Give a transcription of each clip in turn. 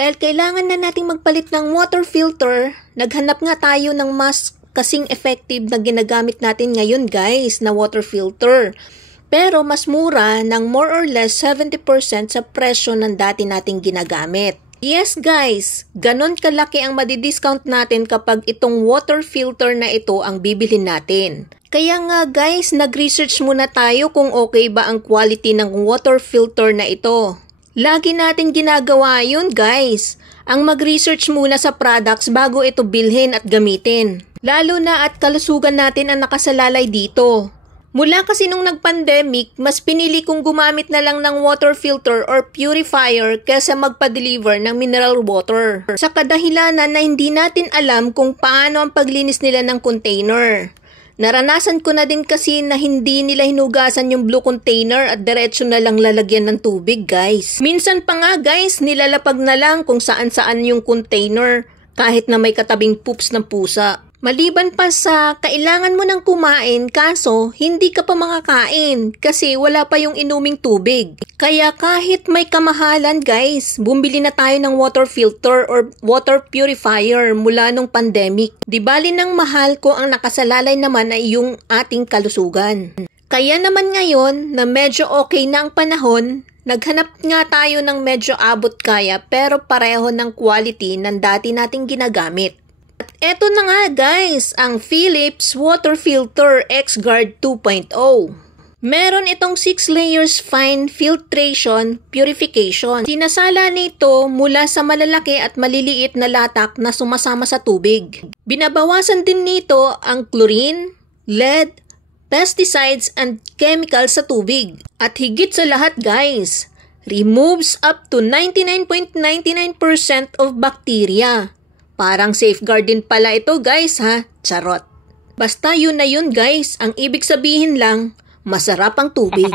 Dahil kailangan na nating magpalit ng water filter, naghanap nga tayo ng mas kasing effective na ginagamit natin ngayon guys na water filter. Pero mas mura ng more or less 70% sa presyo ng dati nating ginagamit. Yes guys, ganon kalaki ang madidiscount natin kapag itong water filter na ito ang bibilhin natin. Kaya nga guys, nag-research muna tayo kung okay ba ang quality ng water filter na ito. Lagi natin ginagawa yun guys, ang mag-research muna sa products bago ito bilhin at gamitin. Lalo na at kalusugan natin ang nakasalalay dito. Mula kasi nung nag-pandemic, mas pinili kong gumamit na lang ng water filter or purifier kaysa magpa-deliver ng mineral water. Sa kadahilanan na hindi natin alam kung paano ang paglinis nila ng container. Naranasan ko na din kasi na hindi nila hinugasan yung blue container at diretso na lang lalagyan ng tubig guys. Minsan pa nga guys, nilalapag na lang kung saan-saan yung container kahit na may katabing poops ng pusa. Maliban pa sa kailangan mo nang kumain kaso hindi ka pa makakain kasi wala pa yung inuming tubig. Kaya kahit may kamahalan guys, bumili na tayo ng water filter or water purifier mula nung pandemic. Di bali ng mahal ko ang nakasalalay naman ay yung ating kalusugan. Kaya naman ngayon na medyo okay na ang panahon, naghanap nga tayo ng medyo abot kaya pero pareho ng quality ng dati nating ginagamit. At eto na nga guys, ang Philips Water Filter X-Guard 2.0. Meron itong 6 layers fine filtration purification. Sinasala nito mula sa malalaki at maliliit na latak na sumasama sa tubig. Binabawasan din nito ang chlorine, lead, pesticides and chemicals sa tubig. At higit sa lahat guys, removes up to 99.99% of bacteria. Parang safeguard din pala ito guys ha, charot. Basta yun na yun guys, ang ibig sabihin lang, masarap ang tubig.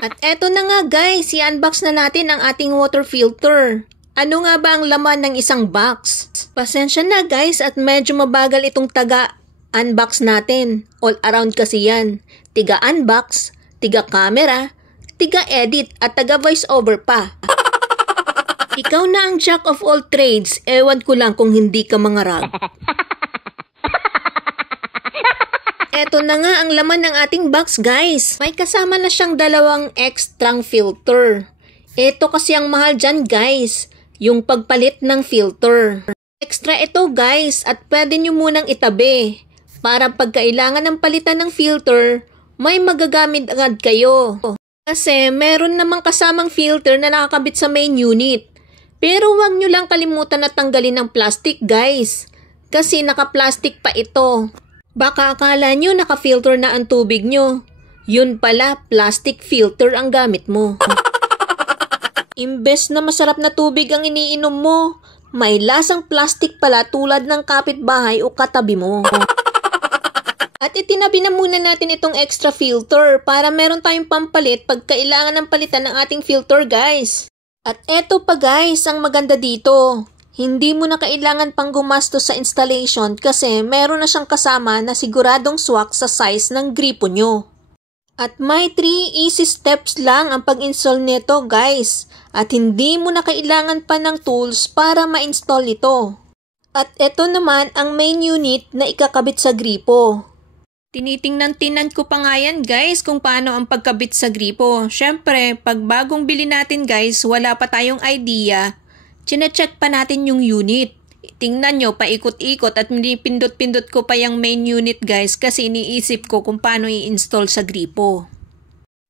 At eto na nga guys, i-unbox na natin ang ating water filter. Ano nga ba ang laman ng isang box? Pasensya na guys at medyo mabagal itong taga-unbox natin. All around kasi yan. Tiga-unbox, tiga-camera, tiga-edit at taga-voice over pa. Ikaw na ang jack of all trades, ewan ko lang kung hindi ka mangarag. Eto na nga ang laman ng ating box guys. May kasama na siyang 2 extrang filter. Ito kasi ang mahal dyan guys, yung pagpalit ng filter. Extra ito guys at pwede nyo munang itabi. Para pagkailangan ng palitan ng filter, may magagamit agad kayo. Kasi meron namang kasamang filter na nakakabit sa main unit. Pero huwag nyo lang kalimutan na tanggalin ng plastic guys. Kasi naka-plastic pa ito. Baka akala nyo naka-filter na ang tubig nyo. Yun pala, plastic filter ang gamit mo. Imbes na masarap na tubig ang iniinom mo, may lasang plastic pala tulad ng kapitbahay o katabi mo. At itinabi na muna natin itong extra filter para meron tayong pampalit pag kailangan ng palitan ng ating filter guys. At eto pa guys, ang maganda dito. Hindi mo na kailangan pang gumastos sa installation kasi meron na siyang kasama na siguradong swak sa size ng gripo nyo. At may 3 easy steps lang ang pag-install nito guys. At hindi mo na kailangan pa ng tools para ma-install ito. At eto naman ang main unit na ikakabit sa gripo. Tinitingnan ko pa nga yan guys kung paano ang pagkabit sa gripo. Syempre, pag bagong bili natin guys, wala pa tayong idea. Chine-check pa natin yung unit. Tingnan nyo, paikot-ikot at pindot-pindot ko pa yung main unit guys kasi iniisip ko kung paano i-install sa gripo.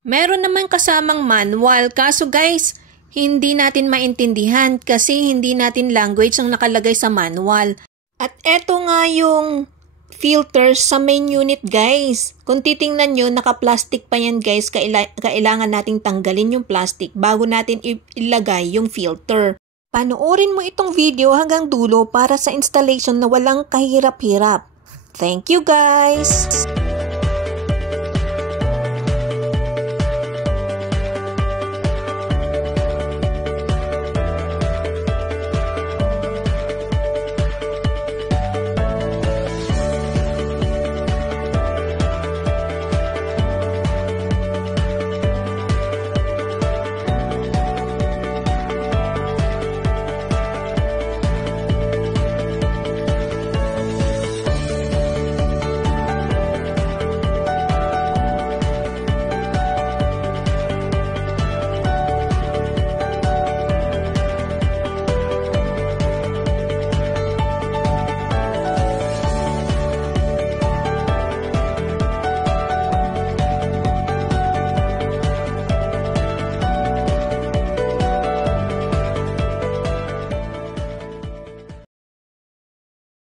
Meron naman kasamang manual kaso guys, hindi natin maintindihan kasi hindi natin language ang nakalagay sa manual. At eto nga yung filters sa main unit guys. Kung titingnan nyo, naka-plastic pa yan guys. Kailangan nating tanggalin yung plastic bago natin ilagay yung filter. Panoorin mo itong video hanggang dulo para sa installation na walang kahirap-hirap. Thank you guys!